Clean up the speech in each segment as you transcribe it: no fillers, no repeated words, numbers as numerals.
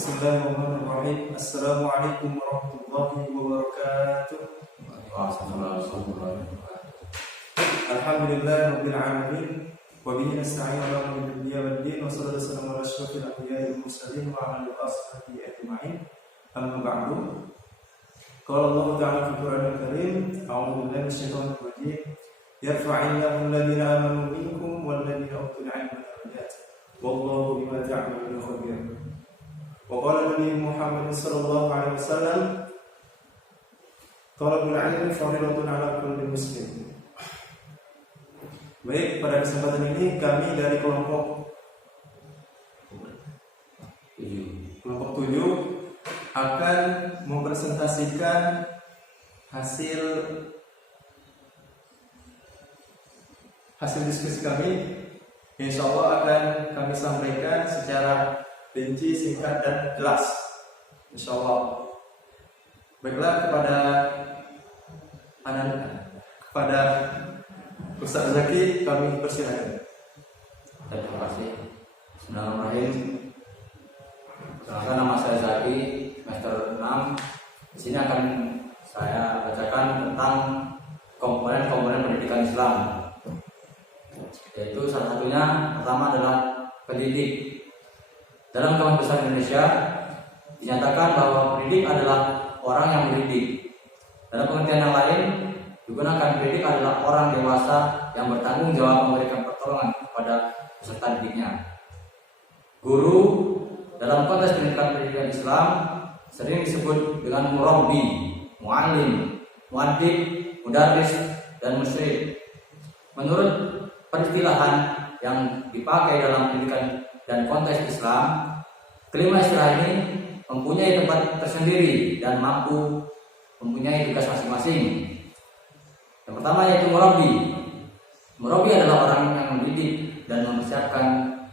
Bismillahirrahmanirrahim. Assalamualaikum warahmatullahi wabarakatuh. Alhamdulillahirabbil alamin. Wa bihi nasta'inu ala umuri dunya waddin. Wa sallallahu alaihi wasallam ala asyrafil anbiya'i wal mursalin wa ala alihi washabbihi ajma'in. Amma ba'du. Qala Allah ta'ala fi Qur'anil Karim, a'udzu billahi minasyaitonir rajim. Yarfa'illahu alladhina amanu minkum wal ladzina utul 'ilma darajat. Wallahu bima ta'maluna khabir. Waqala Nabi Muhammad sallallahu alaihi wasallam, talabul ilmi fardhatun 'ala kulli muslim. Baik, pada kesempatan ini kami dari kelompok 7 akan mempresentasikan hasil diskusi kami. Insyaallah akan kami sampaikan secara rinci, singkat, dan jelas, insyaallah. Baiklah, kepada Ustaz Zaki kami persilakan. Terima kasih. Bismillahirrahmanirrahim. Perkenalkan, nama saya Zaki, semester 6. Di sini akan saya bacakan tentang komponen-komponen pendidikan Islam. Yaitu salah satunya pertama adalah pendidik. Dalam Kamus Besar Indonesia dinyatakan bahwa pendidik adalah orang yang mendidik. Dalam pengertian yang lain digunakan pendidik adalah orang dewasa yang bertanggung jawab memberikan pertolongan kepada peserta didiknya. Guru dalam konteks pendidikan Islam sering disebut dengan murabbi, muallim, muaddib, mudarris, dan musyrik. Menurut peristilahan yang dipakai dalam pendidikan dan konteks Islam, kelima istilah ini mempunyai tempat tersendiri dan mampu mempunyai tugas masing-masing. Yang pertama yaitu murabbi. Murabbi adalah orang yang mendidik dan mempersiapkan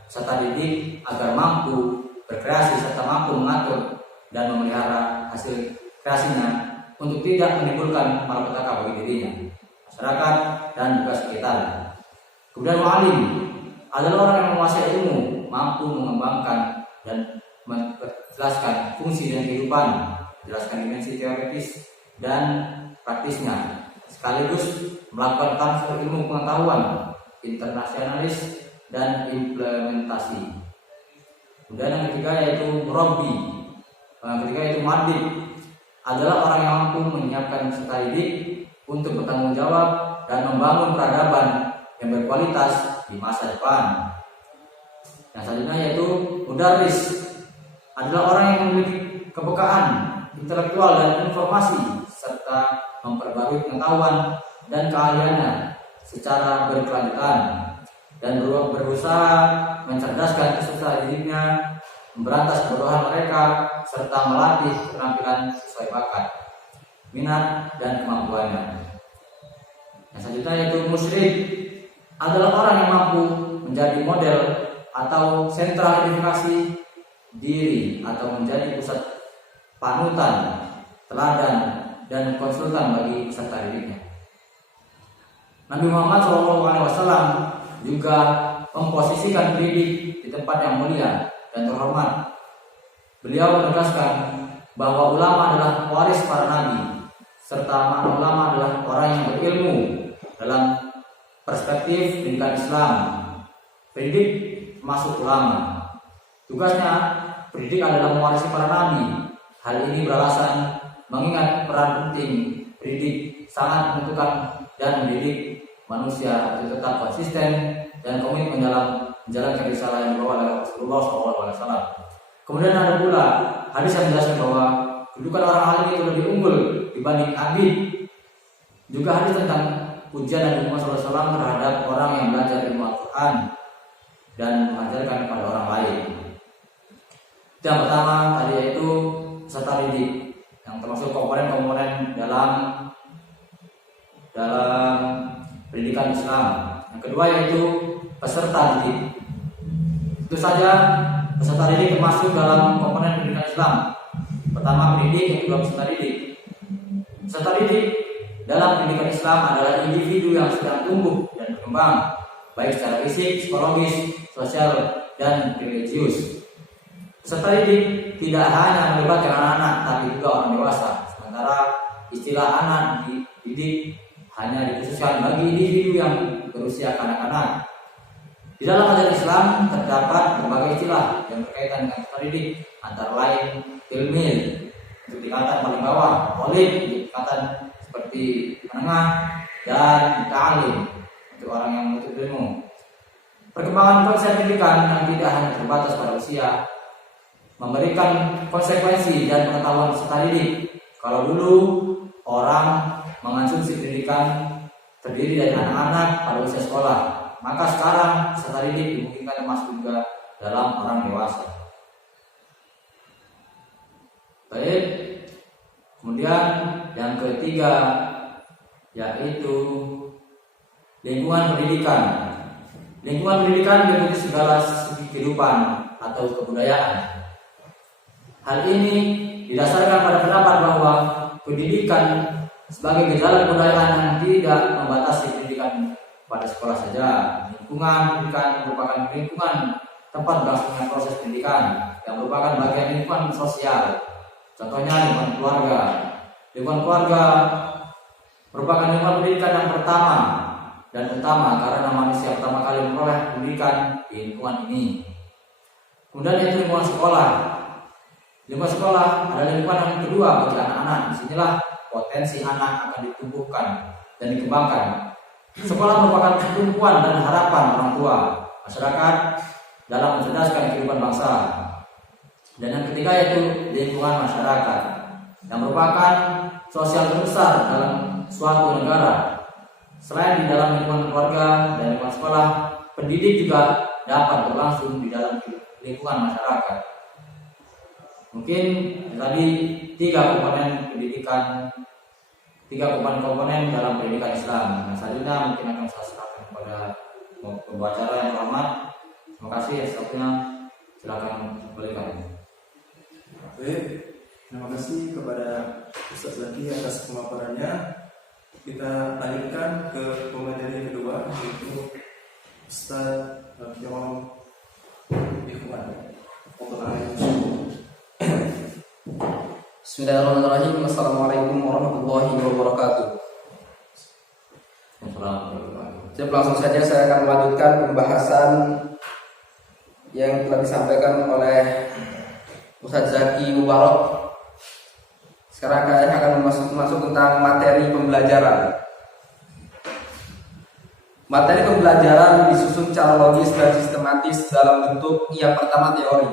peserta didik agar mampu berkreasi serta mampu mengatur dan memelihara hasil kreasinya untuk tidak menimbulkan malapetaka bagi dirinya, masyarakat, dan juga sekitar. Kemudian mu'allim adalah orang yang menguasai ilmu, mampu mengembangkan dan menjelaskan fungsi dan kehidupan, menjelaskan dimensi teoritis dan praktisnya, sekaligus melakukan transfer ilmu pengetahuan, internasionalis, dan implementasi. Kemudian yang ketiga yaitu murabbi. Yang ketiga yaitu muaddib, adalah orang yang mampu menyiapkan peserta didik untuk bertanggung jawab dan membangun peradaban yang berkualitas di masa depan. Yang selanjutnya yaitu mudarris, adalah orang yang memiliki kepekaan intelektual dan informasi serta memperbarui pengetahuan dan keahliannya secara berkelanjutan dan berusaha mencerdaskan peserta didiknya, memberantas kebodohan mereka serta melatih keterampilan sesuai bakat, minat, dan kemampuannya. Yang selanjutnya yaitu musyrik, adalah orang yang mampu menjadi model atau sentra identifikasi diri atau menjadi pusat panutan, teladan, dan konsultan bagi peserta didiknya. Nabi Muhammad SAW juga memposisikan pendidik di tempat yang mulia dan terhormat. Beliau menegaskan bahwa ulama adalah waris para nabi, serta ulama adalah orang yang berilmu dalam perspektif pendidikan Islam. Pendidik masuk ulama. Tugasnya pendidik adalah mewarisi para nabi. Hal ini beralasan mengingat peran penting pendidik sangat menentukan dan mendidik manusia untuk tetap konsisten dan komitmen dalam menjalankan risalah yang dibawa oleh Rasulullah SAW. Kemudian ada pula hadis yang menjelaskan bahwa kedudukan orang alim itu lebih unggul dibanding abid. Juga hadis tentang pujian Nabi Muhammad SAW terhadap orang yang belajar ilmu Al-Quran dan mengajarkan kepada orang lain. Yang pertama tadi yaitu peserta didik, yang termasuk komponen-komponen dalam pendidikan Islam. Yang kedua yaitu peserta didik. Itu saja peserta didik termasuk dalam komponen pendidikan Islam. Pertama pendidik, yang kedua peserta didik. Peserta didik dalam pendidikan Islam adalah individu yang sedang tumbuh dan berkembang, baik secara fisik, psikologis, sosial, dan religius. Peserta didik tidak hanya melibatkan anak-anak, tapi juga orang dewasa. Sementara istilah anak didik hanya dikhususkan bagi individu yang berusia kanak-kanak. Di dalam ajaran Islam terdapat berbagai istilah yang berkaitan dengan peserta didik, antara lain tilmil untuk tingkatan paling bawah, talib untuk tingkatan seperti menengah, dan ta'alim untuk orang yang menuntut ilmu. Perkembangan konsep pendidikan yang tidak hanya terbatas pada usia memberikan konsekuensi dan pengetahuan peserta didik. Kalau dulu orang mengonsumsi pendidikan terdiri dari anak-anak pada usia sekolah, maka sekarang peserta didik dimungkinkan masuk juga dalam orang dewasa. Baik, kemudian yang ketiga yaitu lingkungan pendidikan. Lingkungan pendidikan meliputi segala segi kehidupan atau kebudayaan. Hal ini didasarkan pada pendapat bahwa pendidikan sebagai gejala kebudayaan yang tidak membatasi pendidikan pada sekolah saja. Lingkungan pendidikan merupakan lingkungan tempat berlangsungnya proses pendidikan yang merupakan bagian lingkungan sosial. Contohnya lingkungan keluarga. Lingkungan keluarga merupakan lingkungan pendidikan yang pertama dan utama karena manusia pertama kali memperoleh pendidikan di lingkungan ini. Kemudian yaitu lingkungan sekolah. Lingkungan sekolah adalah lingkungan yang kedua bagi anak-anak. Disinilah potensi anak akan ditumbuhkan dan dikembangkan. Sekolah merupakan tumpuan dan harapan orang tua, masyarakat dalam mencerdaskan kehidupan bangsa. Dan yang ketiga yaitu lingkungan masyarakat yang merupakan sosial terbesar dalam suatu negara. Selain di dalam lingkungan keluarga dan lingkungan sekolah, pendidik juga dapat berlangsung di dalam lingkungan masyarakat. Mungkin tadi tiga komponen pendidikan, tiga komponen dalam pendidikan Islam. Nah, selanjutnya mungkin akan saya serahkan kepada pembicara yang hormat. Terima kasih. Selanjutnya silakan kembalikan. Baik, terima kasih kepada Ustaz Zaki atas pemaparannya. Kita lanjutkan ke pemateri kedua, yaitu Ustaz Rahimahullah Ikhwan. Bismillahirrahmanirrahim. Assalamualaikum warahmatullahi wabarakatuh. Jadi langsung saja saya akan melanjutkan pembahasan yang telah disampaikan oleh Ustaz Zaki Mubarak. Sekarang saya akan masuk tentang materi pembelajaran. Materi pembelajaran disusun secara logis dan sistematis dalam bentuk yang pertama teori,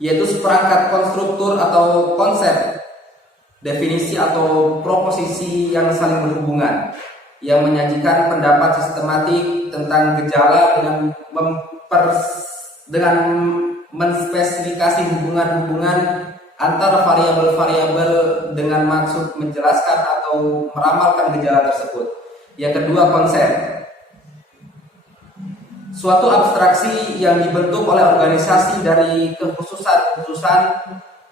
yaitu seperangkat konstruktur atau konsep, definisi atau proposisi yang saling berhubungan, yang menyajikan pendapat sistematik tentang gejala dengan menspesifikasi hubungan-hubungan antara variabel-variabel dengan maksud menjelaskan atau meramalkan gejala tersebut. Yang kedua, konsep. Suatu abstraksi yang dibentuk oleh organisasi dari kekhususan-kekhususan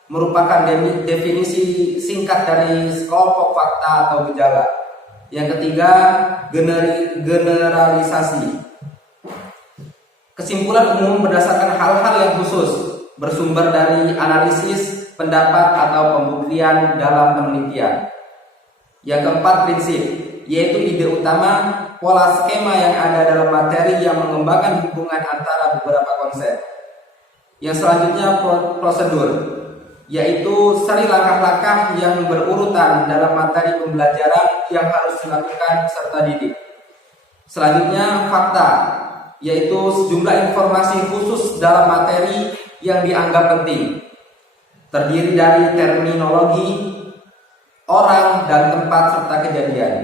merupakan definisi singkat dari sekelompok fakta atau gejala. Yang ketiga, generalisasi. Kesimpulan umum berdasarkan hal-hal yang khusus, bersumber dari analisis, pendapat atau pembuktian dalam penelitian. Yang keempat, prinsip, yaitu ide utama, pola skema yang ada dalam materi yang mengembangkan hubungan antara beberapa konsep. Yang selanjutnya, prosedur, yaitu seri langkah-langkah yang berurutan dalam materi pembelajaran yang harus dilakukan peserta didik. Selanjutnya, fakta, yaitu sejumlah informasi khusus dalam materi yang dianggap penting, terdiri dari terminologi, orang, dan tempat serta kejadian.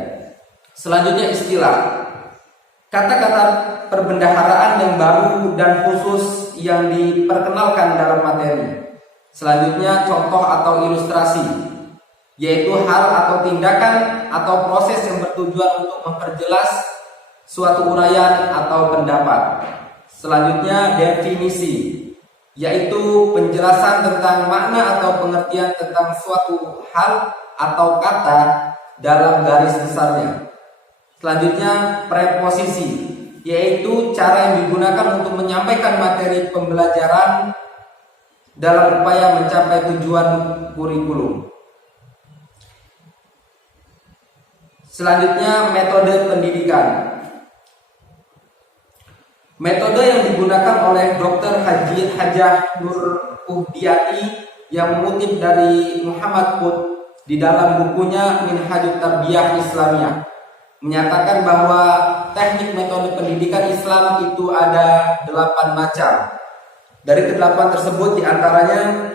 Selanjutnya, istilah, kata-kata perbendaharaan yang baru dan khusus yang diperkenalkan dalam materi. Selanjutnya, contoh atau ilustrasi, yaitu hal atau tindakan atau proses yang bertujuan untuk memperjelas suatu uraian atau pendapat. Selanjutnya, definisi, yaitu penjelasan tentang makna atau pengertian tentang suatu hal atau kata dalam garis besarnya. Selanjutnya, preposisi, yaitu cara yang digunakan untuk menyampaikan materi pembelajaran dalam upaya mencapai tujuan kurikulum. Selanjutnya, metode pendidikan. Metode yang digunakan oleh Dr. Hajah Nur Uhdiyati yang mengutip dari Muhammad Qutb di dalam bukunya Minhajut Tarbiyah Islamiyah menyatakan bahwa teknik metode pendidikan Islam itu ada 8 macam. Dari ke-8 tersebut diantaranya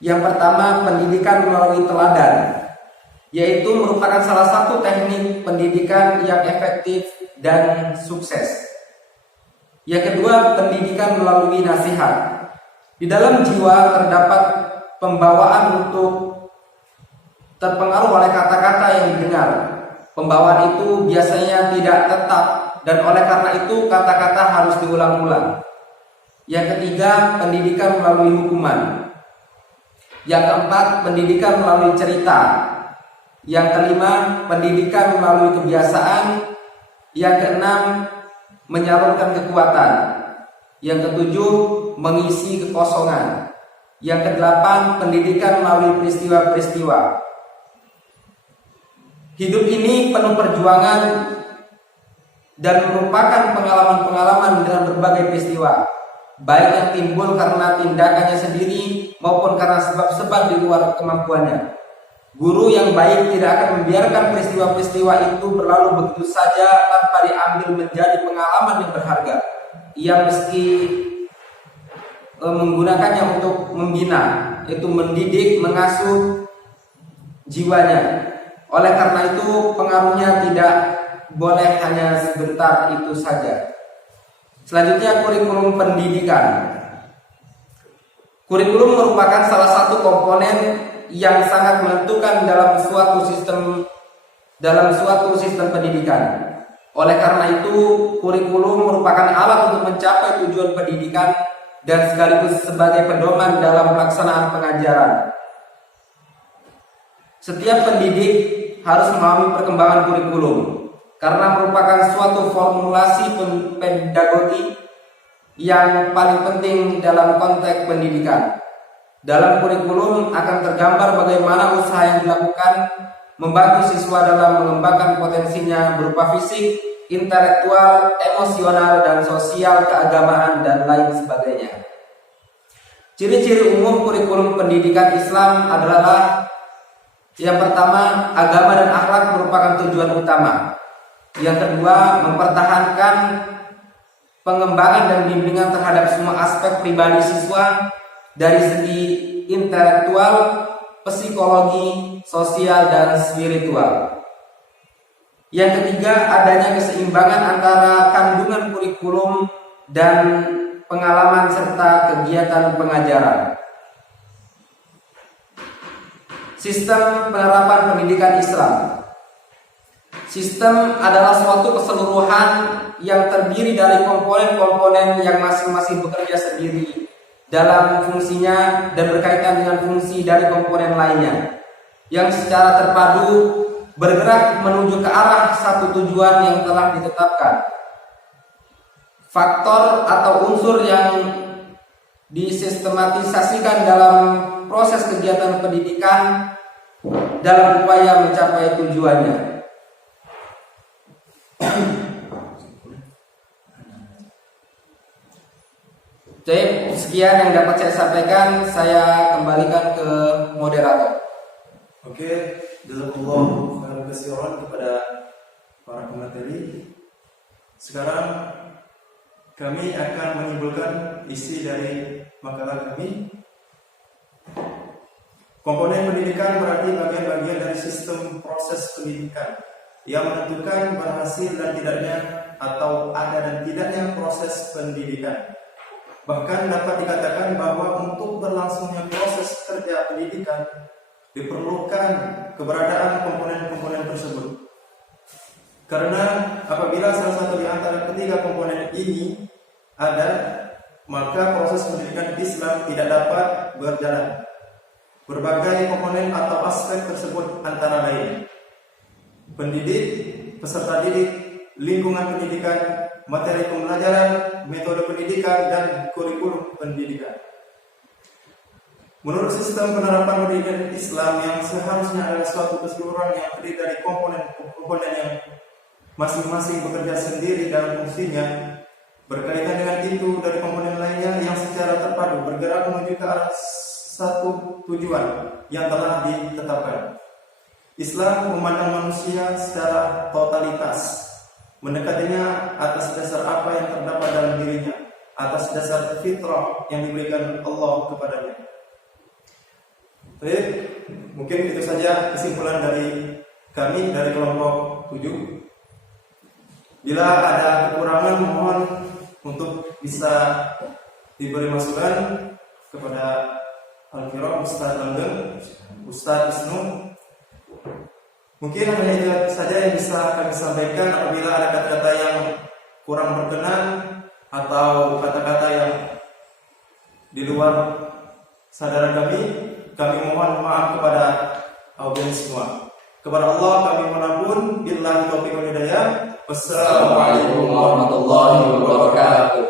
yang pertama, pendidikan melalui teladan, yaitu merupakan salah satu teknik pendidikan yang efektif dan sukses. Yang kedua, pendidikan melalui nasihat. Di dalam jiwa terdapat pembawaan untuk terpengaruh oleh kata-kata yang didengar. Pembawaan itu biasanya tidak tetap dan oleh karena itu kata-kata harus diulang-ulang. Yang ketiga, pendidikan melalui hukuman. Yang keempat, pendidikan melalui cerita. Yang kelima, pendidikan melalui kebiasaan. Yang keenam, menyalurkan kekuatan. Yang ketujuh, mengisi kekosongan. Yang kedelapan, pendidikan melalui peristiwa-peristiwa. Hidup ini penuh perjuangan dan merupakan pengalaman-pengalaman dengan berbagai peristiwa, baik yang timbul karena tindakannya sendiri maupun karena sebab-sebab di luar kemampuannya. Guru yang baik tidak akan membiarkan peristiwa-peristiwa itu berlalu begitu saja tanpa diambil menjadi pengalaman yang berharga. Ia mesti menggunakannya untuk membina, yaitu mendidik, mengasuh jiwanya. Oleh karena itu pengaruhnya tidak boleh hanya sebentar itu saja. Selanjutnya, kurikulum pendidikan. Kurikulum merupakan salah satu komponen yang sangat menentukan dalam suatu sistem pendidikan. Oleh karena itu, kurikulum merupakan alat untuk mencapai tujuan pendidikan dan sekaligus sebagai pedoman dalam pelaksanaan pengajaran. Setiap pendidik harus memahami perkembangan kurikulum karena merupakan suatu formulasi pedagogi yang paling penting dalam konteks pendidikan. Dalam kurikulum akan tergambar bagaimana usaha yang dilakukan membantu siswa dalam mengembangkan potensinya berupa fisik, intelektual, emosional, dan sosial, keagamaan, dan lain sebagainya. Ciri-ciri umum kurikulum pendidikan Islam adalah yang pertama, agama dan akhlak merupakan tujuan utama. Yang kedua, mempertahankan pengembangan dan bimbingan terhadap semua aspek pribadi siswa dari segi intelektual, psikologi, sosial, dan spiritual. Yang ketiga, adanya keseimbangan antara kandungan kurikulum dan pengalaman serta kegiatan pengajaran. Sistem penerapan pendidikan Islam. Sistem adalah suatu keseluruhan yang terdiri dari komponen-komponen yang masing-masing bekerja sendiri dalam fungsinya dan berkaitan dengan fungsi dari komponen lainnya, yang secara terpadu bergerak menuju ke arah satu tujuan yang telah ditetapkan. Faktor atau unsur yang disistematisasikan dalam proses kegiatan pendidikan dalam upaya mencapai tujuannya. Jadi sekian yang dapat saya sampaikan, saya kembalikan ke moderator. Oke, jazakallah khairan katsiran kepada para pemateri. Sekarang kami akan menyimpulkan isi dari makalah kami. Komponen pendidikan berarti bagian-bagian dari sistem proses pendidikan yang menentukan berhasil dan tidaknya atau ada dan tidaknya proses pendidikan. Bahkan dapat dikatakan bahwa untuk berlangsungnya proses kerja pendidikan diperlukan keberadaan komponen-komponen tersebut. Karena apabila salah satu di antara ketiga komponen ini ada, maka proses pendidikan Islam tidak dapat berjalan. Berbagai komponen atau aspek tersebut antara lain pendidik, peserta didik, lingkungan pendidikan, materi pembelajaran, metode pendidikan, dan kurikulum pendidikan. Menurut sistem penerapan pendidikan Islam yang seharusnya adalah suatu keseluruhan yang terdiri dari komponen yang masing-masing bekerja sendiri dalam fungsinya, berkaitan dengan itu dari komponen lainnya yang secara terpadu bergerak menuju ke arah satu tujuan yang telah ditetapkan. Islam memandang manusia secara totalitas, mendekatinya atas dasar apa yang terdapat dalam dirinya, atas dasar fitrah yang diberikan Allah kepadanya. Baik, mungkin itu saja kesimpulan dari kami dari kelompok 7. Bila ada kekurangan mohon untuk bisa diberi masukan kepada Al-Qira, Ustaz Langgeng, Ustaz Isnu. Mungkin hanya itu saja yang bisa kami sampaikan. Apabila ada kata-kata yang kurang berkenan atau kata-kata yang di luar sadaran kami mohon maaf kepada audiens semua. Kepada Allah kami mohon ampun. Billahi taufiq wal hidayah. Wassalamualaikum warahmatullahi wabarakatuh.